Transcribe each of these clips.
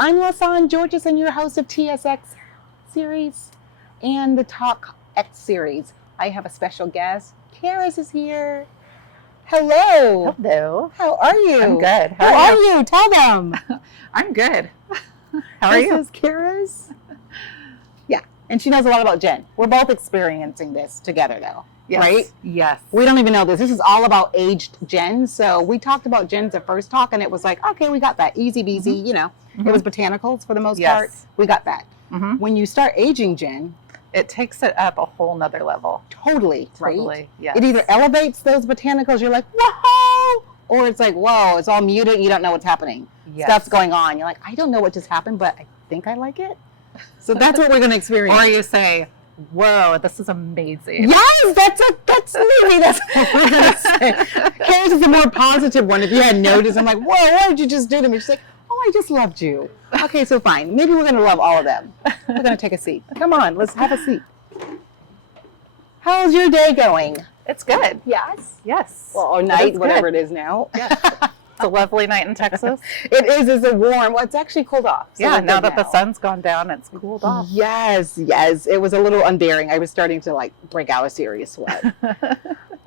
I'm Lasan Georges and your host of TSX series and the Talk X series. I have a special guest. Karis is here. Hello. Hello. How are you? I'm good. How are you? Tell them. I'm good. How are you? This is Karis. Yeah, and she knows a lot about gin. We're both experiencing this together though. Yes. Right? Yes. We don't even know this. This is all about aged gin. So we talked about gins at first talk and it was like, okay, we got that. Easy peasy, you know. It was botanicals for the most part. We got that. When you start aging gin, it takes it up a whole nother level. Totally. Totally. Yes. It either elevates those botanicals, you're like, whoa, or it's like, whoa, it's all muted, you don't know what's happening. Yes. Stuff's going on. You're like, I don't know what just happened, but I think I like it. So that's what we're going to experience. Or you say, whoa, this is amazing. Yes, that's maybe that's what we're going to say. Karis is the more positive one. If you had noticed, I'm like, whoa, what did you just do to me? She's like, oh, I just loved you. Okay, so fine. Maybe we're going to love all of them. We're going to take a seat. Come on, let's have a seat. How's your day going? It's good. Yes. Yes. Well, or night, whatever it is now. Yes. It's a lovely night in Texas. It is. It's a warm. Well, it's actually cooled off. So yeah, now that the sun's gone down, it's cooled off. Yes, yes. It was a little unbearing. I was starting to like break out a serious sweat.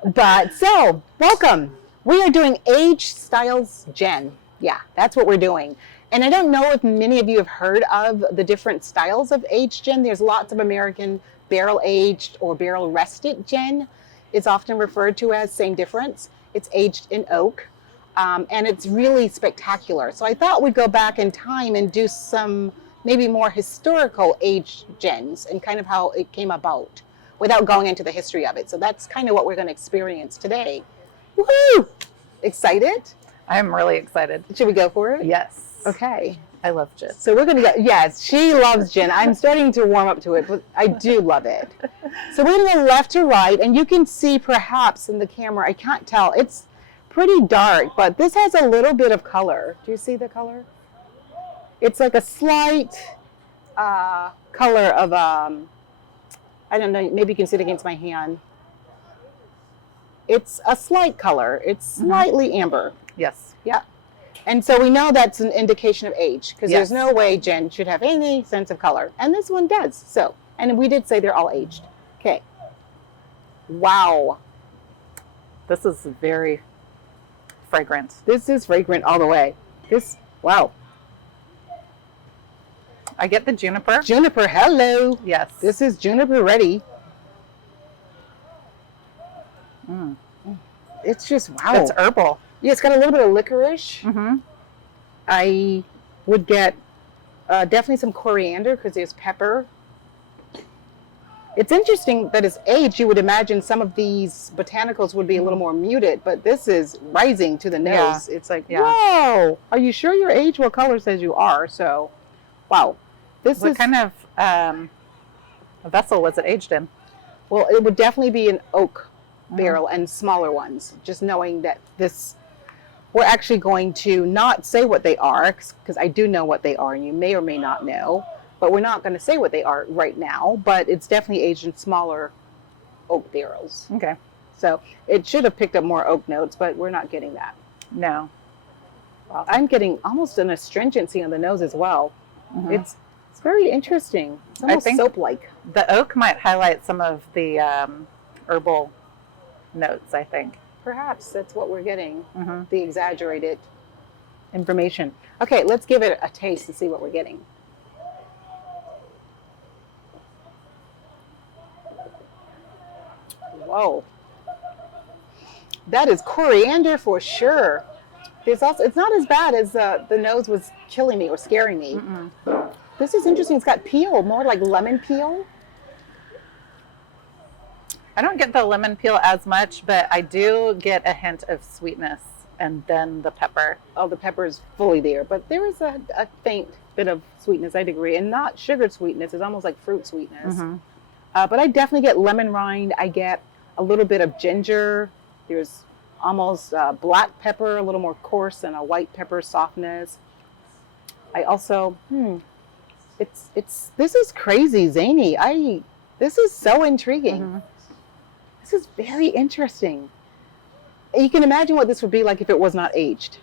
But so, welcome. We are doing aged styles gin. Yeah, that's what we're doing. And I don't know if many of you have heard of the different styles of aged gin. There's lots of American barrel aged or barrel rested gin. It's often referred to as same difference. It's aged in oak. And it's really spectacular. So I thought we'd go back in time and do some maybe more historical aged gins and kind of how it came about without going into the history of it. So that's kind of what we're going to experience today. Woohoo! Excited? I'm really excited. Should we go for it? Yes. Okay. I love gin. So we're going to go. Yes, she loves gin. I'm starting to warm up to it, but I do love it. So we're going to go left to right, and you can see perhaps in the camera, I can't tell. It's pretty dark, but this has a little bit of color. Do you see the color? It's like a slight color of, I don't know, maybe you can see it against my hand. It's a slight color. It's slightly amber. Yes. Yeah. And so we know that's an indication of age because there's no way gin should have any sense of color. And this one does. So, and we did say they're all aged. Okay. Wow. This is very fragrant. This is fragrant all the way. Wow. I get the juniper. Juniper, hello. Yes. This is juniper ready. It's just, wow. It's herbal. Yeah, it's got a little bit of licorice. I would get definitely some coriander because there's pepper. It's interesting that it's aged. You would imagine some of these botanicals would be a little more muted, but this is rising to the nose. Yeah. It's like, whoa, are you sure you're aged? Well, color says you are, so, wow. What kind of vessel was it aged in? Well, it would definitely be an oak barrel and smaller ones, just knowing that we're actually going to not say what they are, because I do know what they are, and you may or may not know. But we're not going to say what they are right now, but it's definitely aged in smaller oak barrels. Okay. So it should have picked up more oak notes, but we're not getting that. No. Wow. I'm getting almost an astringency on the nose as well. It's very interesting. It's almost soap-like. The oak might highlight some of the herbal notes, I think. Perhaps that's what we're getting, the exaggerated information. Okay, let's give it a taste and see what we're getting. Whoa. That is coriander for sure. There's also, it's not as bad as the nose was killing me or scaring me. This is interesting. It's got peel, more like lemon peel. I don't get the lemon peel as much, but I do get a hint of sweetness and then the pepper. Oh, the pepper is fully there, but there is a faint bit of sweetness, I'd agree, and not sugar sweetness. It's almost like fruit sweetness. But I definitely get lemon rind. I get a little bit of ginger. There's almost black pepper, a little more coarse, and a white pepper softness. I also, this is crazy, zany. This is so intriguing. This is very interesting. You can imagine what this would be like if it was not aged.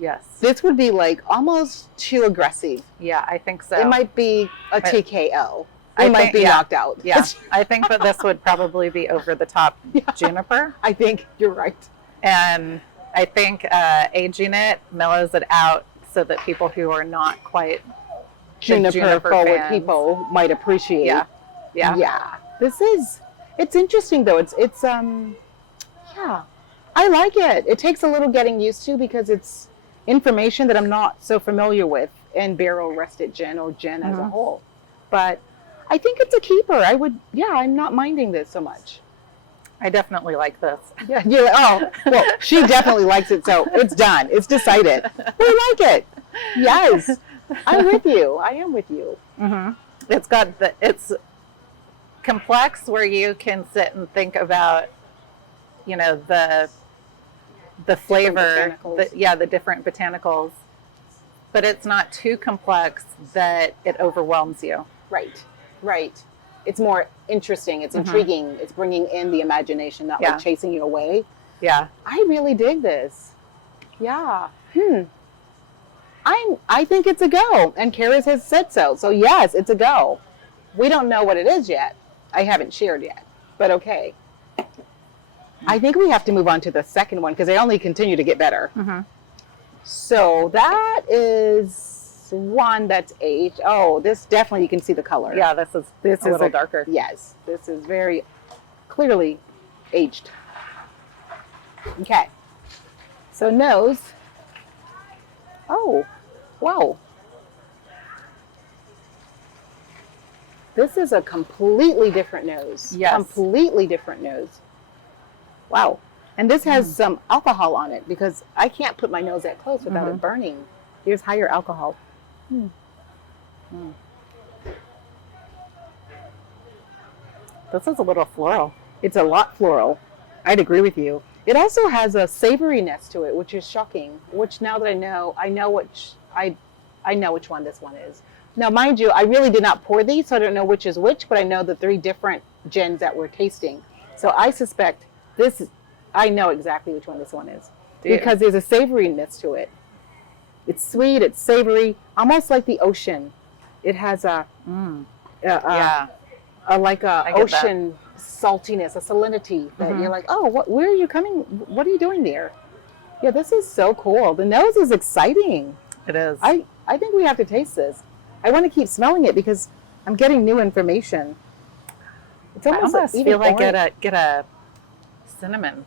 Yes. This would be like almost too aggressive. Yeah, I think so. It might be a TKO. I It might think- be yeah. knocked out. Yeah, I think that this would probably be over the top juniper. I think you're right. And I think aging it mellows it out so that people who are not quite Juniper forward fans. people might appreciate. Yeah. Yeah. It's interesting though. It's yeah. I like it. It takes a little getting used to because it's information that I'm not so familiar with in barrel rested gin or gin as a whole. But I think it's a keeper. I'm not minding this so much. I definitely like this. Yeah, you're like, oh, well, she definitely likes it, so it's done. It's decided. We like it. Yes, I'm with you. I am with you. It's complex where you can sit and think about, the flavor, the different botanicals, but it's not too complex that it overwhelms you. Right. It's more interesting. It's intriguing. It's bringing in the imagination, not like chasing you away. Yeah. I really dig this. Yeah. I think it's a go, and Karis has said so. So yes, it's a go. We don't know what it is yet. I haven't shared yet, but okay. I think we have to move on to the second one because they only continue to get better. So that is one that's aged. Oh, this definitely, you can see the color. Yeah, this is a little darker. Yes, this is very clearly aged. Okay. So nose. Oh, wow. This is a completely different nose. Yes. Completely different nose. Wow. And this has some alcohol on it because I can't put my nose that close without it burning. Here's higher alcohol. This is a little floral. It's a lot floral. I'd agree with you. It also has a savoriness to it, which is shocking. Which now that I know which one this one is. Now, mind you, I really did not pour these, so I don't know which is which, but I know the 3 different gins that we're tasting. So I suspect I know exactly which one this one is. Because there's a savoriness to it. It's sweet, it's savory, almost like the ocean. It has a ocean saltiness, a salinity that you're like, oh, where are you coming? What are you doing there? Yeah, this is so cool. The nose is exciting. It is. I think we have to taste this. I want to keep smelling it because I'm getting new information. It's almost I feel like get a cinnamon.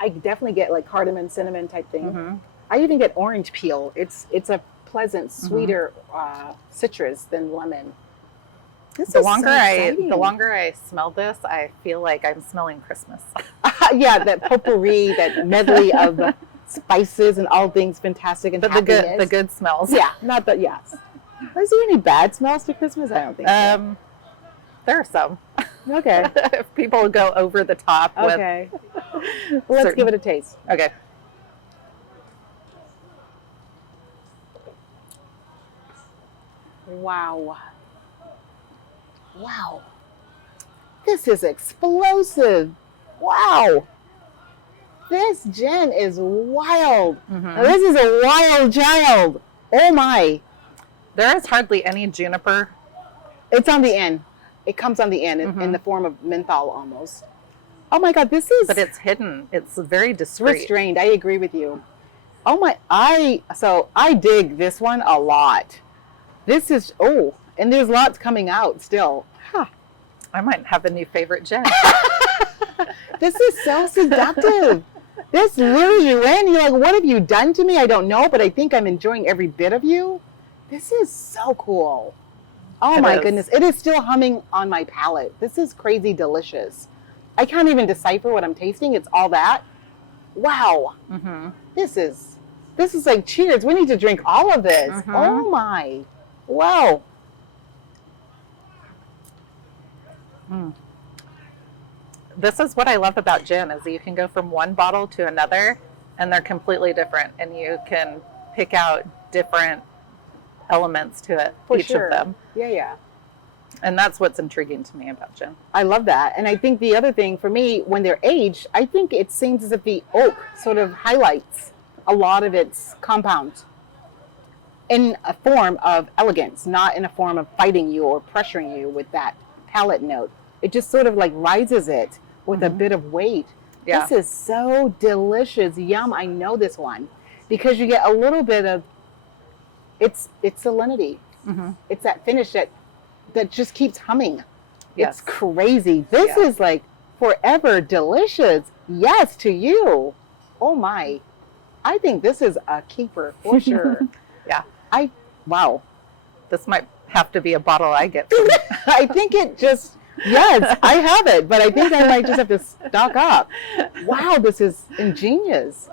I definitely get like cardamom, cinnamon type thing. I even get orange peel. It's a pleasant, sweeter citrus than lemon. The longer I smell this, I feel like I'm smelling Christmas. Yeah, that potpourri, that medley of spices and all things fantastic and happiness. the good smells. Yeah, not the yes. Is there any bad smells to Christmas? I don't think so. There are some. Okay. If people go over the top with Okay. Well, let's give it a taste. Okay. Wow. Wow. This is explosive. Wow. This gin is wild. Now, this is a wild child. Oh my. There is hardly any juniper. It's on the end. It comes on the end in the form of menthol almost. Oh my God, this is... But it's hidden. It's very discreet. Restrained. I agree with you. Oh my, I dig this one a lot. This is, and there's lots coming out still. Huh. I might have a new favorite gin. This is so seductive. This lures you in. You're like, what have you done to me? I don't know, but I think I'm enjoying every bit of you. This is so cool. Oh my goodness. It is still humming on my palate. This is crazy delicious. I can't even decipher what I'm tasting. It's all that. Wow. This is like cheers. We need to drink all of this. Oh my. Wow. This is what I love about gin is that you can go from one bottle to another and they're completely different and you can pick out different elements to it, each of them. Yeah. And that's what's intriguing to me about gin. I love that. And I think the other thing for me, when they're aged, I think it seems as if the oak sort of highlights a lot of its compounds in a form of elegance, not in a form of fighting you or pressuring you with that palate note. It just sort of like rises it with a bit of weight. Yeah. This is so delicious. Yum, I know this one. Because you get a little bit of, it's salinity. It's that finish that just keeps humming. Yes. It's crazy. This is like forever delicious. Yes, to you. Oh my. I think this is a keeper for sure. Yeah. Wow. This might have to be a bottle I get from you. I think it just, yes, I have it, but I think I might just have to stock up. Wow, this is ingenious.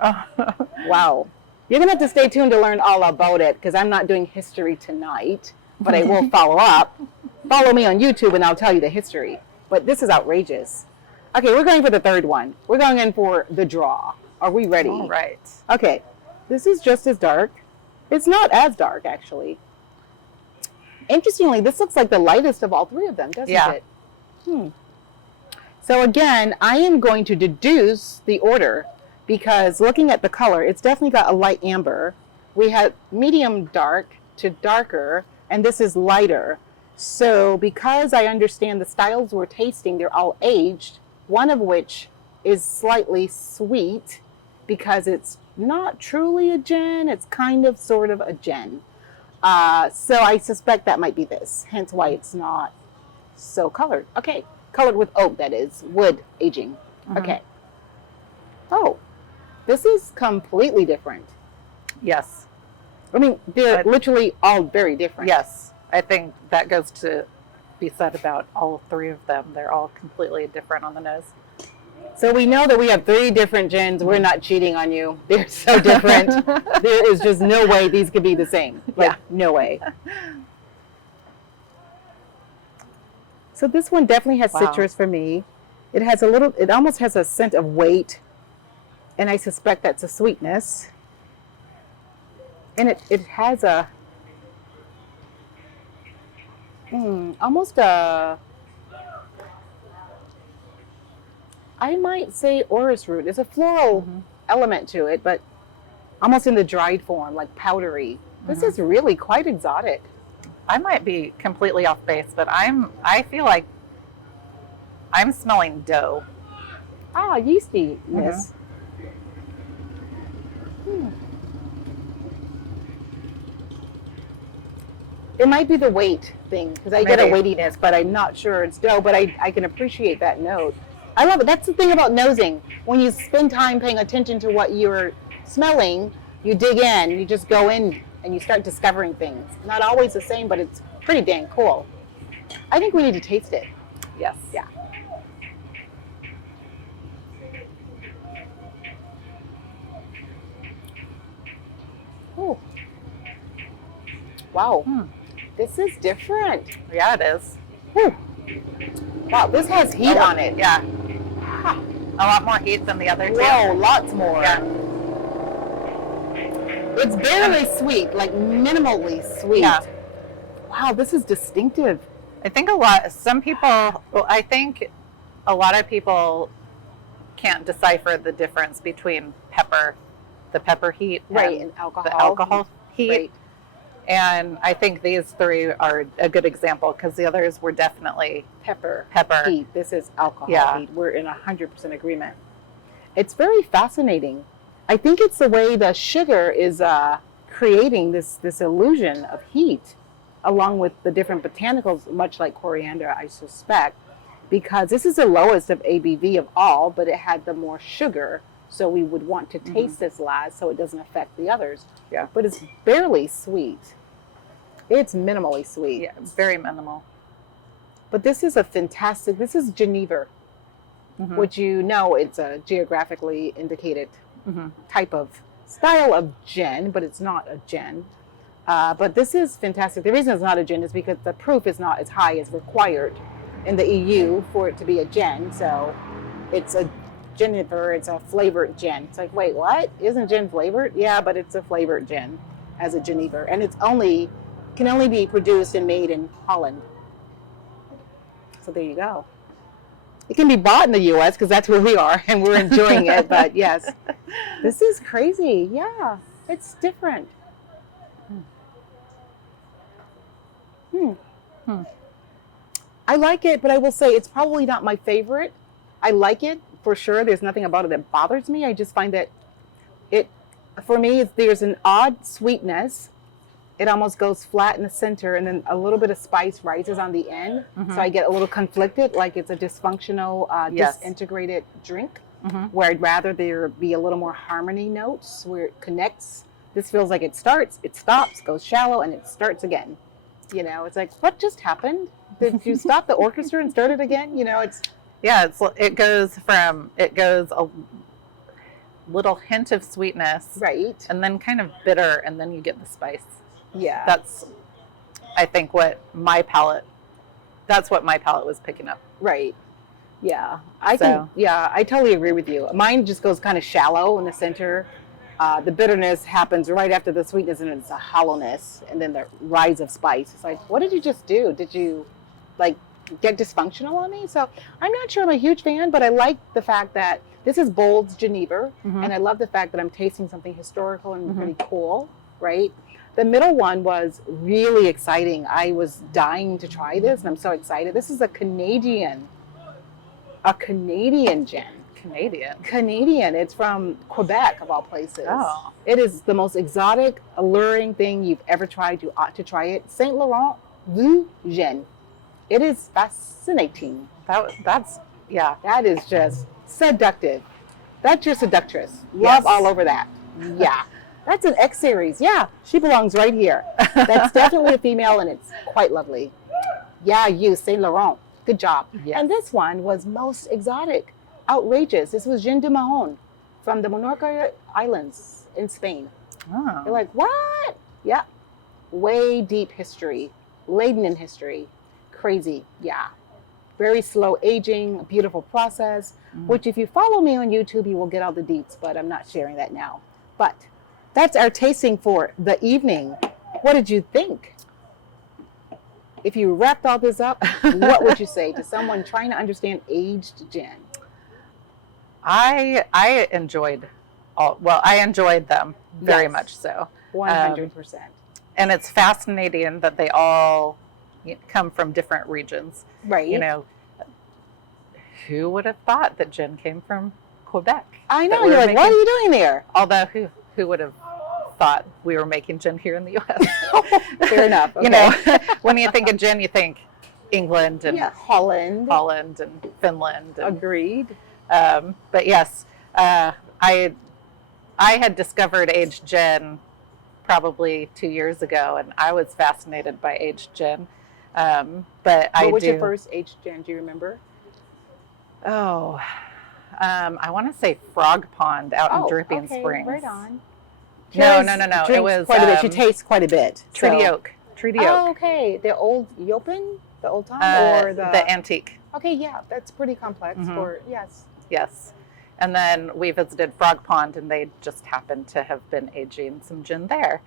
Wow. You're going to have to stay tuned to learn all about it because I'm not doing history tonight, but I will follow up. Follow me on YouTube and I'll tell you the history. But this is outrageous. Okay, we're going for the third one. We're going in for the draw. Are we ready? All right. Okay, this is just as dark. It's not as dark, actually. Interestingly, this looks like the lightest of all three of them, doesn't it? So again, I am going to deduce the order because looking at the color, it's definitely got a light amber. We have medium dark to darker, and this is lighter. So because I understand the styles we're tasting, they're all aged, one of which is slightly sweet because it's not truly a gin, it's kind of sort of a gin. So I suspect that might be this, hence why it's not so colored. Okay, colored with oak, that is, wood aging. Okay. Oh, this is completely different. Yes. I mean, they're literally all very different. Yes. I think that goes to be said about all three of them. They're all completely different on the nose. So we know that we have three different gins. We're not cheating on you. They're so different. There is just no way these could be the same. Like, no way. So this one definitely has citrus for me. It has it almost has a scent of weight. And I suspect that's a sweetness. And it has a, almost a, I might say orris root. There's a floral element to it, but almost in the dried form, like powdery. This is really quite exotic. I might be completely off base, but I feel like I'm smelling dough. Ah, yeastiness. It might be the weight thing, because I get a weightiness, but I'm not sure it's dough, but I can appreciate that note. I love it. That's the thing about nosing. When you spend time paying attention to what you're smelling, you dig in, you just go in and you start discovering things. Not always the same, but it's pretty dang cool. I think we need to taste it. Yes. Yeah. Oh. Wow. This is different. Yeah, it is. Whew. Wow, this has heat on it. Yeah. A lot more heat than the other two. Whoa, lots more. Yeah. It's barely sweet, like minimally sweet. Yeah. Wow, this is distinctive. I think some people, I think a lot of people can't decipher the difference between the pepper heat, and the alcohol heat. Right. And I think these three are a good example because the others were definitely Pepper heat. This is alcohol heat. We're in 100% agreement. It's very fascinating. I think it's the way the sugar is creating this illusion of heat, along with the different botanicals, much like coriander, I suspect, because this is the lowest of ABV of all, but it had the more sugar. So we would want to taste this last so it doesn't affect the others. Yeah. But it's barely sweet. It's minimally sweet. Yeah, very minimal. But this is this is Juniper, which it's a geographically indicated type of style of gin, but it's not a gin. But this is fantastic. The reason it's not a gin is because the proof is not as high as required in the EU for it to be a gin. So it's a juniper, it's a flavored gin. It's like, wait, what? Isn't gin flavored? Yeah, but it's a flavored gin as a juniper. And can only be produced and made in Holland. So there you go. It can be bought in the U.S. because that's where we are and we're enjoying it. But yes, This is crazy. Yeah, it's different. I like it, but I will say it's probably not my favorite. I like it for sure. There's nothing about it that bothers me. I just find that it, for me, there's an odd sweetness. It almost goes flat in the center, and then a little bit of spice rises on the end. So I get a little conflicted, like it's a dysfunctional, disintegrated drink, where I'd rather there be a little more harmony notes where it connects. This feels like it starts, it stops, goes shallow, and it starts again. You know, it's like, what just happened? Did you stop the orchestra and start it again? You know, it's... Yeah, it goes a little hint of sweetness. Right. And then kind of bitter, and then you get the spice. Yeah. That's, I think, that's what my palate was picking up. Right. Yeah. I totally agree with you. Mine just goes kind of shallow in the center. The bitterness happens right after the sweetness, and it's a hollowness, and then the rise of spice. It's like, what did you just do? Did you, like, get dysfunctional on me? So I'm not sure I'm a huge fan, but I like the fact that this is bold juniper, and I love the fact that I'm tasting something historical and pretty cool, right? The middle one was really exciting. I was dying to try this, and I'm so excited. This is a Canadian gin. Canadian. It's from Quebec, of all places. Oh. It is the most exotic, alluring thing you've ever tried. You ought to try it. Saint Laurent du Gin. It is fascinating. That is just seductive. That's your seductress. Love all over that. Yeah. That's an X series. Yeah, she belongs right here. That's definitely a female, and it's quite lovely. Yeah, you, Saint Laurent. Good job. Yes. And this one was most exotic, outrageous. This was Gin de Mahón from the Menorcan Islands in Spain. Oh. You're like, what? Yeah. Way deep history, laden in history. Crazy. Yeah. Very slow aging, beautiful process, which if you follow me on YouTube, you will get all the deets, but I'm not sharing that now. But that's our tasting for the evening. What did you think? If you wrapped all this up, what would you say to someone trying to understand aged gin? I enjoyed them very much so. 100%. And it's fascinating that they all come from different regions. Right. You know, who would have thought that gin came from Quebec? I know. You're like, what are you doing there? Although who would have thought we were making gin here in the U.S.? Fair enough. Okay. You know, when you think of gin, you think England and Holland and Finland. And, agreed. But yes, I had discovered aged gin probably 2 years ago, and I was fascinated by aged gin. What was your first aged gin? Do you remember? Oh, I want to say Frog Pond out in Dripping Springs. Right on. No. It was quite a bit. She tastes quite a bit. Treaty Oak. Oh, okay. The old Yopin, the old time, or the antique. Okay, yeah, that's pretty complex. Yes. And then we visited Frog Pond, and they just happened to have been aging some gin there.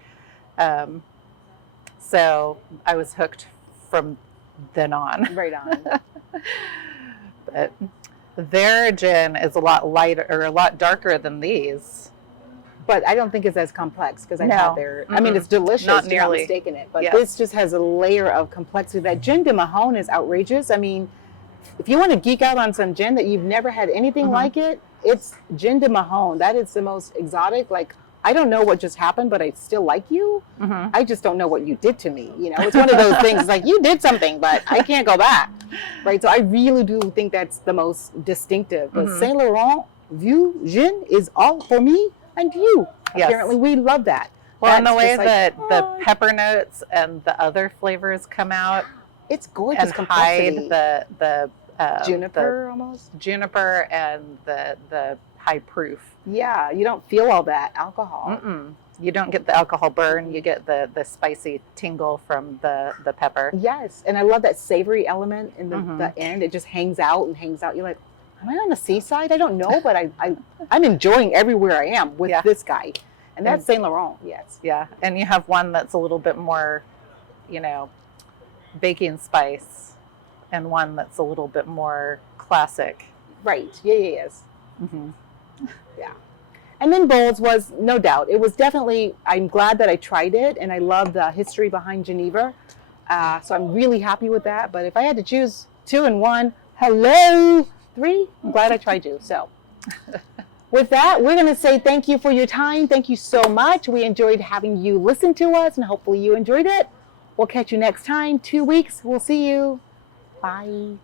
So I was hooked from then on. Right on. But their gin is a lot lighter or a lot darker than these. But I don't think it's as complex because I had their. I mean, it's delicious. Not nearly. You're not mistaken it, but this just has a layer of complexity. That gin de Mahón is outrageous. I mean, if you want to geek out on some gin that you've never had anything like it, it's gin de Mahón. That is the most exotic. Like, I don't know what just happened, but I still like you. I just don't know what you did to me. You know, it's one of those things. It's like you did something, but I can't go back. Right. So I really do think that's the most distinctive. But Saint Laurent Vieux Gin is all for me and you. Yes. Apparently, we love that. Well, and the way that the pepper notes and the other flavors come out, it's gorgeous. And hide the juniper almost. Juniper and the high proof. Yeah, you don't feel all that alcohol. You don't get the alcohol burn. You get the spicy tingle from the pepper. Yes, and I love that savory element in the end. It just hangs out and hangs out. You're like, am I on the seaside? I don't know, but I'm enjoying everywhere I am with this guy. And that's Saint Laurent, yes. Yeah, and you have one that's a little bit more, baking spice, and one that's a little bit more classic. Right, yes. Yeah. And then Bowls was, no doubt, it was definitely, I'm glad that I tried it, and I love the history behind Geneva. So I'm really happy with that. But if I had to choose 2 and 1, hello, 3, I'm glad I tried you. So with that, we're going to say thank you for your time. Thank you so much. We enjoyed having you listen to us, and hopefully you enjoyed it. We'll catch you next time, 2 weeks. We'll see you. Bye.